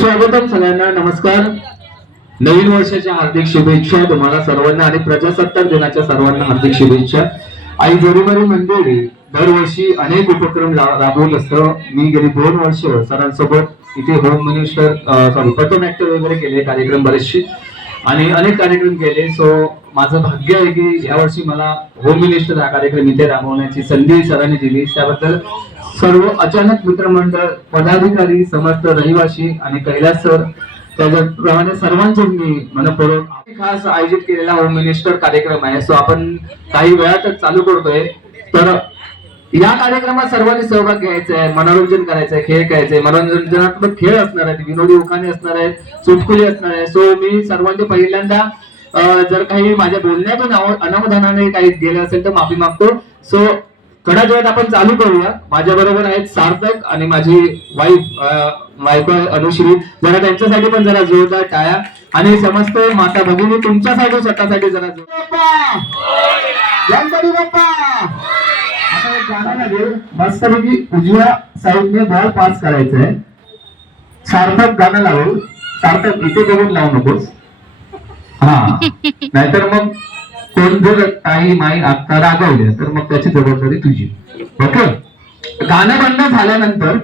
सुस्वागतम सगळ्यांना. नमस्कार. नवीन वर्षाच्या हार्दिक शुभेच्छा तुम्हाला सर्वांना आणि प्रजासत्ताक दिनाच्या सर्वांना हार्दिक शुभेच्छा. आई जरीमारी मंदिर दरवर्षी अनेक उपक्रम राबवत असतं. मी गेली दोन वर्ष सरांसोबत इथे होम मिनिस्टर सॉरी प्रथम ऍक्टर वगैरे केले कार्यक्रम बरेचसे. आणि अनेक कार्यक्रम केले. सो माझं भाग्य आहे की यावर्षी मला होम मिनिस्टर हा कार्यक्रम इथे राबवण्याची संधी सरांनी दिली. त्याबद्दल सर्व अचानक मित्रमंडळ पदाधिकारी समस्त रहिवासी आणि कैलास सर त्याच्याप्रमाणे सर्वांचे मी मनपूर्वक खास आयोजित केलेला होम मिनिस्टर कार्यक्रम आहे. सो आपण काही वेळातच चालू करतोय. तर या कार्यक्रमात सर्वांनी सहभाग घ्यायचा आहे मनोरंजन करायचं आहे खेळ खेळायचं आहे. मनोरंजनात्मक खेळ असणार आहेत विनोदी उखाणे असणार आहेत चुटकुले असणार आहे सो मी सर्वांचे पहिल्यांदा जर काही माझ्या बोलण्यातून अनावधानाने काही गेलं असेल तर माफी मागतो. सो थोड्या वेळात आपण चालू करूया. माझ्या बरोबर आहेत सार्थक आणि माझी वाईफ बायको अनुश्री. जरा त्यांच्यासाठी पण जरा जोरदार टाळ्या. आणि समस्त माता भगिनी तुमच्यासाठी स्वतःसाठी जरा जोर. गणपती बाप्पा! आता एक गाणं लागेल. मस्तपैकी उजव्या साईडने बॉल पास करायचं आहे सार्थक गाणं लावेल सार्थक इथे बघून लावू नकोस. हा. नाहीतर मग कोण जर काही माई आता रागवले तर मग त्याची जबाबदारी तुझी. ओके? गाणं बंद झाल्यानंतर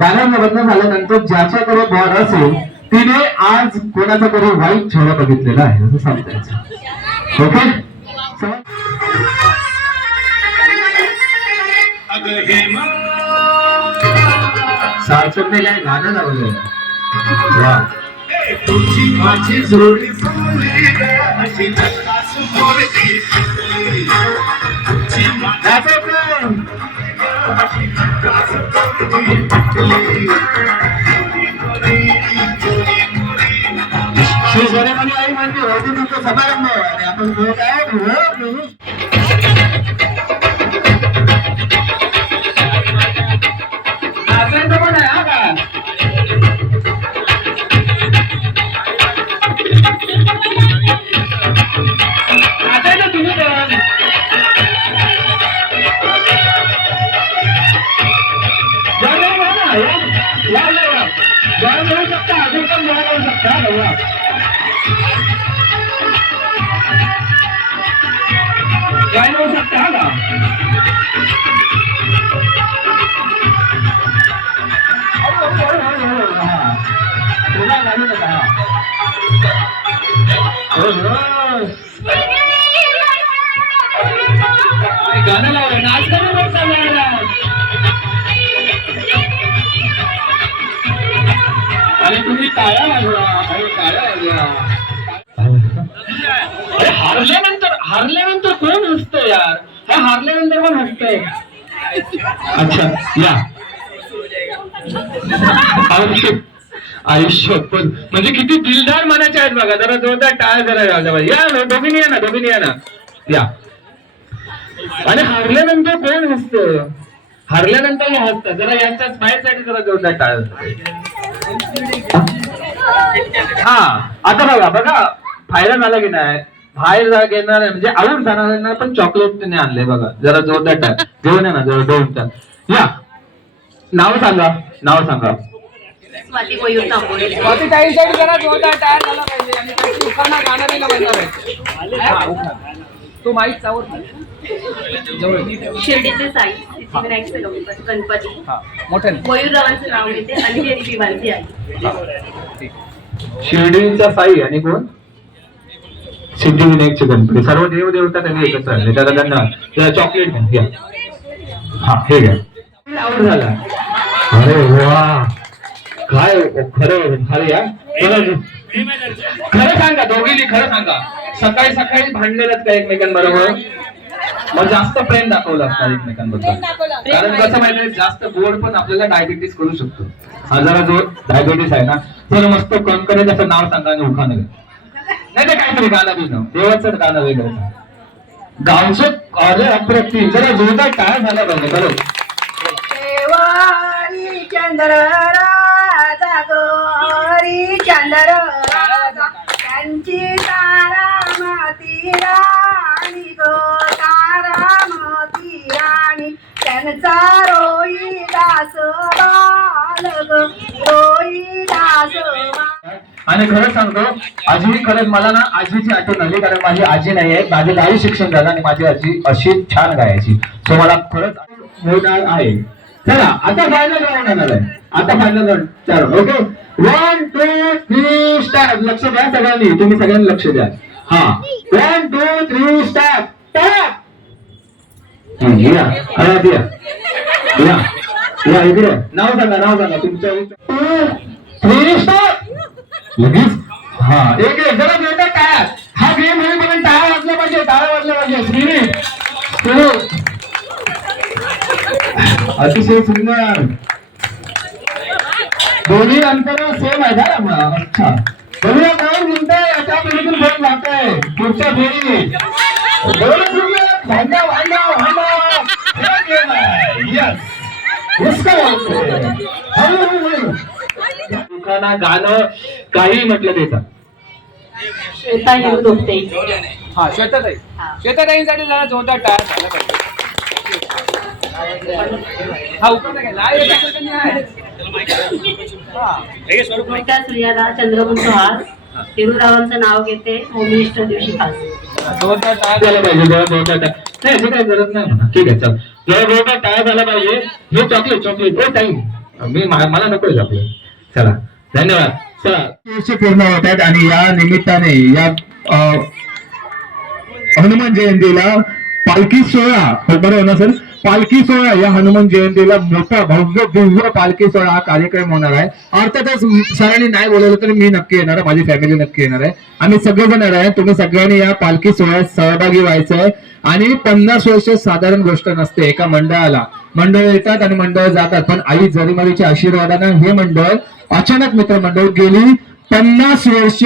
गाणं बंद झाल्यानंतर ज्याच्याकडे बॉल असेल तिने आज कोणाचा तरी वाईट छळ बघितलेला आहे असं सांगतायचं ओके? सार्थकने काय गाणं लावलंय? वा तुझी माझी जोडी. तुझी माझी. श्री सोनेमानी आई होती तुमचं समारंभ आणि आपण बोलत आहे काय गाणं लावलं नाच करू नको सगळ्यांना. आणि तुम्ही टाळ्या अरे टाळ्या अरे हारल्यानंतर हारल्यानंतर हारल्यानंतर पण हसतंय. अच्छा या. आयुष्य आयुष्य पण म्हणजे किती दिलदार मनाचे आहेत बघा जरा जोरदार टाळ जरा या ना दोघीने या ना दोघीने या ना. या. आणि हारल्यानंतर कोण हसतं? हारल्यानंतर हसतं जरा यांच्याच बाहेरसाठी जरा जोरदार टाळ हा आता बघा बघा. फायदा झाला की नाही? बाहेर जा घेणार म्हणजे आऊट जाणाऱ्यांना पण चॉकलेट त्याने आणले बघा. जरा जोरदार टाक. घेऊन या ना जरा दोन टाक या. नाव सांगा. नाव सांगा. हा. तो चावत. शिर्डीचे साई गणपती गणपती. हा मोठ्याने मयूररावांचं नाव घेते आणि त्यांनी विवांती आहे. शिर्डीचा साई आणि कोण? सिद्धिविनायकचे गणपती सर्व देव देवता त्यांनी एकत्र आणले. त्याला त्यांना त्याला चॉकलेट घ्या. हा हे घ्या. झाला. अरे वा. काय खरं भारी या. खरं खरं सांगा दोघींनी खरं सांगा. सकाळी सकाळी भांडलेलं का एकमेकांबरोबर? मग जास्त प्रेम दाखवलं असणार एकमेकांबद्दल. कारण कसं माहितीये जास्त गोड पण आपल्याला डायबिटीस करू शकतो. हा जरा जो डायबिटीस आहे ना. जर मस्त कणकणे त्याचं नाव सांगा आणि उखाणं घ्या. नाही ते काहीतरी गाणं बिणं देवाचं गाणं वेगळं गावचं अरे अप्रतिम. जरा जोरदार काय झाला पाहिजे बरोबर. देवारी चंद्र राजा गोरी चंद्र राजा. त्यांची तारा माती राणी गो तारा मोती राणी. त्यांचा रोई दास बाल गो रोई दास बाल आणि खरंच सांगतो आजही खरंच मला ना आजीची आठवण आली कारण माझी आजी नाही आहे माझे गावी शिक्षण झालं आणि माझी आजी अशी छान गायची. सो मला खरंच होणार आहे. चला आता फायनल राऊंड येणार आहे. आता फायनल राऊंड चार okay one two three start लक्ष द्या सगळ्यांनी तुम्ही सगळ्यांनी लक्ष द्या. हा. वन टू थ्री स्टार्ट या. या. या. इकडे. नाव सांगा नाव सांगा. तुमच्या थ्री स्टार्ट लगेच? हा एक एक जरा जोरदार टाळ्या हा गेम होईपर्यंत टाळा वाजला पाहिजे टाळा वाजला पाहिजे. स्पिरिट अतिशय सुंदर. दोन्ही अंतर सेम आहे का अच्छा. बघूया काय म्हणताय याच्या पिढीतून फोन लागताय पुढच्या पिढी दोन भांडा भांडा भांडा उसका दुकाना गाणं काही म्हटलं त्याचं श्वेता येऊ दोपते हा श्वेताताई. श्वेताताईंसाठी जरा जोरदार टाळ झाला पाहिजे हा उपर काय नाही येत असेल तर नाही आहे. हा. स्मिता सूर्याला चंद्रगुप्त हास तिरुरावांचं नाव घेते होमिष्ट दिवशी खास. जोरदार टाळ झाला पाहिजे जरा जोरदार टाळ नाही याची काही गरज नाही म्हणा. ठीक आहे चल. जरा जोरदार टाळ झाला पाहिजे हे चॉकलेट चॉकलेट ओ टाईम मी मा- मला नको चॉकलेट चला. धन्यवाद. चला पूर्ण होत आहेत आणि या निमित्ताने या हनुमान जयंतीला पालखी सोहळा हो, बरोबर ना सर? पालखी सोहळा या हनुमान जयंतीला मोठा भव्य दिव्य पालखी सोहळा हा कार्यक्रम होणार आहे. अर्थातच सरांनी नाही बोलवलं तर मी नक्की येणार आहे माझी फॅमिली नक्की येणार आहे. आम्ही सगळेजण येणार आहे तुम्ही सगळ्यांनी या पालखी सोहळ्यात सहभागी व्हायचं आहे आणि पन्नास वर्ष साधारण गोष्ट नसते एका मंडळाला. मंडळ येतात आणि मंडळ जातात. पण आई जरीमारीच्या आशीर्वादानं हे मंडळ अचानक मित्रमंडळ गेली. पन्नास वर्ष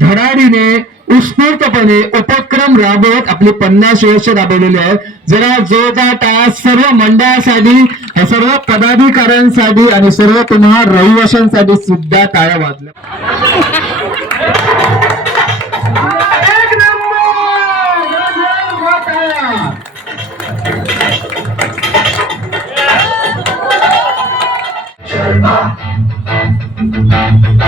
धडाडीने उत्स्फूर्तपणे उपक्रम राबवत आपली पन्नास वर्ष राबवलेली आहेत. जरा जोरदार टाळा सर्व मंडळासाठी सर्व पदाधिकाऱ्यांसाठी आणि सर्व तुम्हा रहिवाशांसाठी सुद्धा टाळ्या वाजल्या.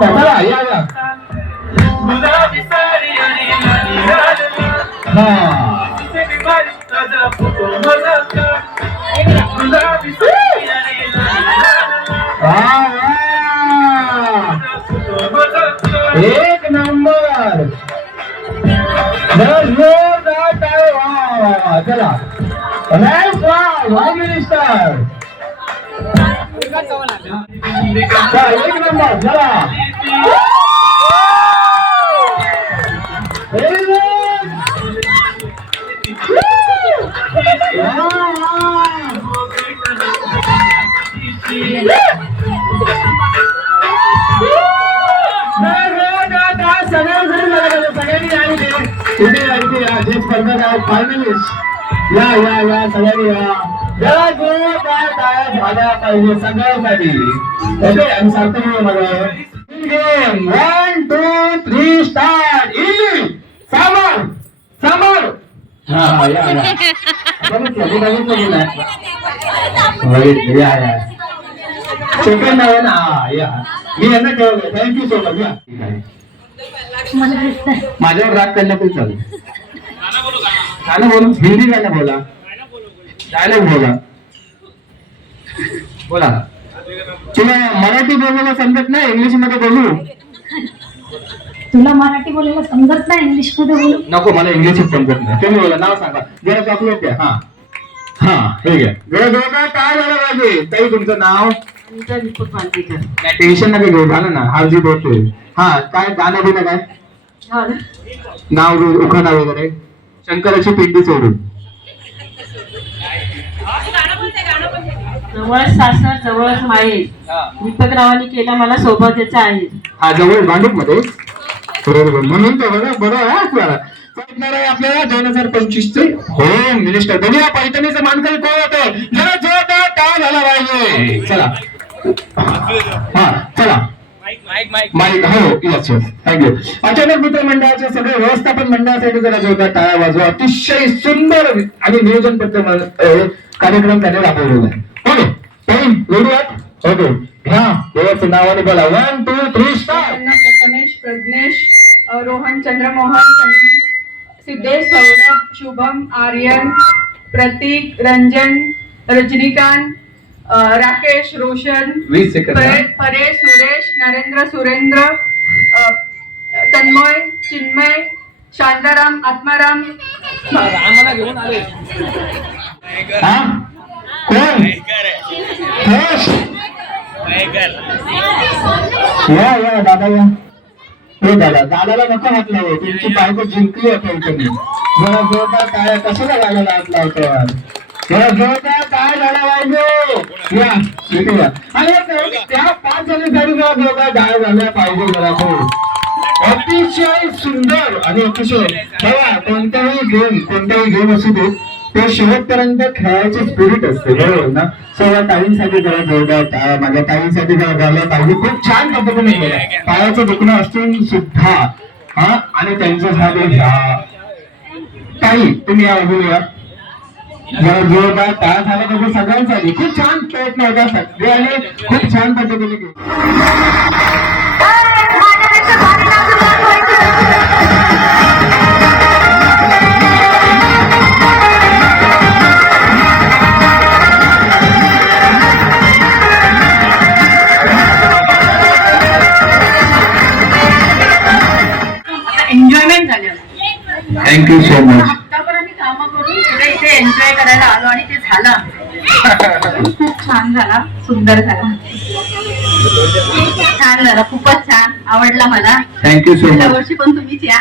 चला, घरी झालं सगळ्यांनी या जे स्पर्धक आहेत, या या या सगळ्यांनी या पाहिजे सगळ्यांसाठी ओके आणि सांगतो game one two three start समोर समोर हा या. सेकंड आहे ना या मी यांना ठेवलं थँक्यू सो मच या. ठीक आहे. माझ्यावर राग काढला तरी चालेल गाणं बोलू हिंदी गाणं बोला. डायलॉग बोला बोला. तुला मराठी बोलायला समजत नाही इंग्लिशमध्ये बोलू? तुला मराठी बोलायला समजत नाही इंग्लिशमध्ये बोलू? नको मला इंग्लिश समजत नाही. तुम्ही बोला नाव सांगा. जरा चॉकलेट द्या हा. हा हे घ्या. जरा जरा काय झालं पाहिजे ताई तुमचं नाव? नाही टेन्शन नका घेऊ झालं ना. हा जी बोलतोय हा काय गाणं बिणं काय? हो ना? नाव उखाणा वगैरे. शंकराची पिंडी सोडून. जवळच सासर जवळच हा. दीपकरावांनी केला मला सौभाग्याचा आहे. हा जवळ भांडूपमध्ये बरोबर. म्हणून तर बघा बरं आहे आपल्याला सांगणार आहे आपल्याला दोन हजार पंचवीस चे. होम मिनिस्टर दुनिया पैठणीचं मानकरी कोण होतं? जरा जोरदार काय झाला पाहिजे. चला. हा चला. Mike mike mike. हो यस यस थँक्यू अचानक मित्र मंडळाचे सगळे व्यवस्थापन मंडळासाठी जरा जोरदार टाळ्या वाजवा. अतिशय सुंदर आणि नियोजनबद्ध कार्यक्रम त्याने राबवलेला आहे. ओके रेडी घ्या देवाचं नावाने बोला. One two three Prathamesh Pradnyesh Rohan Chandramohan Sangeet Siddhesh Saurabh Shubham Aryan प्रतीक रंजन रजनीकांत राकेश रोशन वीस सेकंद परे- परेश सुरेश नरेंद्र सुरेंद्र अ, तन्मय चिन्मय शांताराम आत्माराम. आम्हाला घेऊन आले. हा? कोण? या या दादा या. हो दादा दादाला नको हात लावू. तुमची बायको जिंकली आहे पैठणी जरा जोरदार काय कशाला दादाला हात लावतो जरा जोरदार काय झाला पाहिजे या इथे या. अरे त्या पाच जणींसाठी जरा जोरदार काय झाल्या पाहिजे जरा तो अतिशय सुंदर आणि अतिशय बघा कोणताही गेम कोणताही गेम असू देत ते शेवटपर्यंत खेळायचे स्पिरिट असते. बरोबर ना सगळ्या ताईंसाठी जरा जोरदार माझ्या ताईंसाठी जरा झालं ताई खूप छान पद्धतीने केलं पायाचं दुखणं असून सुद्धा हा आणि त्यांचं झालं ह्या ताई तुम्ही या अजून या. जरा जोरदार टाळा झाला तसं सगळ्यांसाठी. खूप छान प्रयत्न होता. सगळ्यांनी खूप छान पद्धतीने थँक्यू सो मच कामं करून पुढे इथे एन्जॉय करायला आलो आणि ते झालं. खूप छान झाला सुंदर झाला. छान झाला खूपच छान. आवडला मला. थँक्यू सो मच वर्षी पण तुम्हीच या.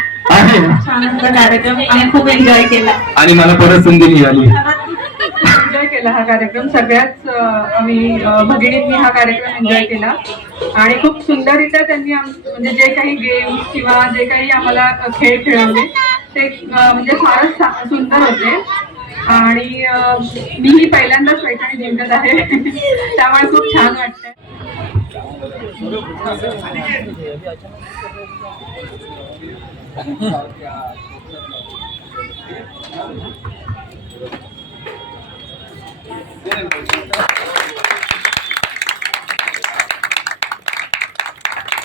छान कार्यक्रम आणि खूप एन्जॉय केला. आणि मला परत संधी मिळाली. एन्जॉय केला हा कार्यक्रम. सगळ्याच आम्ही भगिनींनी हा कार्यक्रम एन्जॉय केला. आणि खूप सुंदररित्या त्यांनी म्हणजे जे काही गेम्स किंवा जे काही आम्हाला खेळ खेळवले ते म्हणजे फारच सुंदर होते. आणि मीही पहिल्यांदाच पैठणी जिंकत आहे. त्यामुळे खूप छान वाटतंय.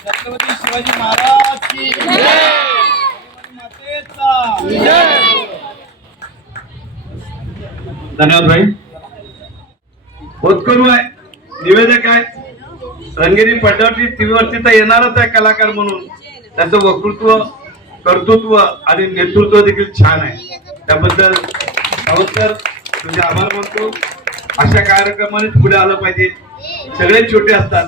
छत्रपती शिवाजी महाराज की धन्यवाद भाई. होतकरू आहे. निवेदक आहे. रंगेरी पडद्यावरती टीव्हीवरती तर येणारच आहे कलाकार म्हणून. त्याचं वक्तृत्व कर्तृत्व आणि नेतृत्व देखील छान आहे. त्याबद्दल नमस्कार. म्हणजे आम्हाला म्हणतो अशा कार्यक्रमाने पुढे आलं पाहिजे. सगळे छोटे असतात.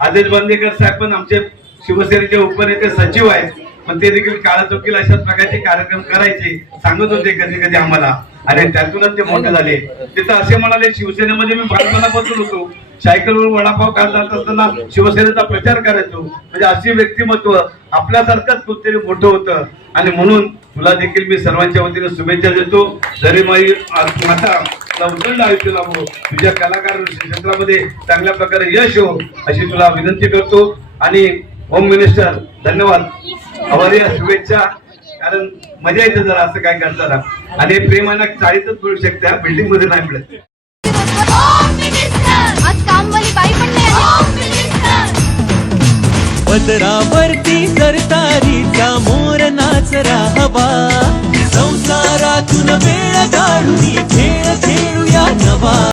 आदेश बांदेकर साहेब पण आमचे शिवसेनेचे उपनेते सचिव आहेत. पण ते देखील काळा चौकील अशाच प्रकारचे कार्यक्रम करायचे सांगत होते कधी कधी आम्हाला. आणि त्यातूनच ते मोठे झाले. ते तर असे म्हणाले शिवसेनेमध्ये मी बालपणापासून होतो. सायकलवर वडापाव खात जात असताना शिवसेनेचा प्रचार करायचो. म्हणजे अशी व्यक्तिमत्व आपल्यासारखंच कुठेतरी मोठं होतं. आणि म्हणून तुला देखील मी सर्वांच्या वतीने शुभेच्छा देतो. जरी माझी माता तुला आयुष्य लाभो तुझ्या कलाकार क्षेत्रामध्ये चांगल्या प्रकारे यश हो अशी तुला विनंती करतो. आणि होम मिनिस्टर धन्यवाद. आभारी शुभेच्छा. कारण मजा येते जरा असं काय करताना. आणि हे प्रेमाना चाळीतच मिळू शकते बिल्डिंगमध्ये नाही मिळत. पदरावरती सरतारीचा मोर नाचरा हवा. संसारातून वेळ काढून खेळ खेळूया नवा.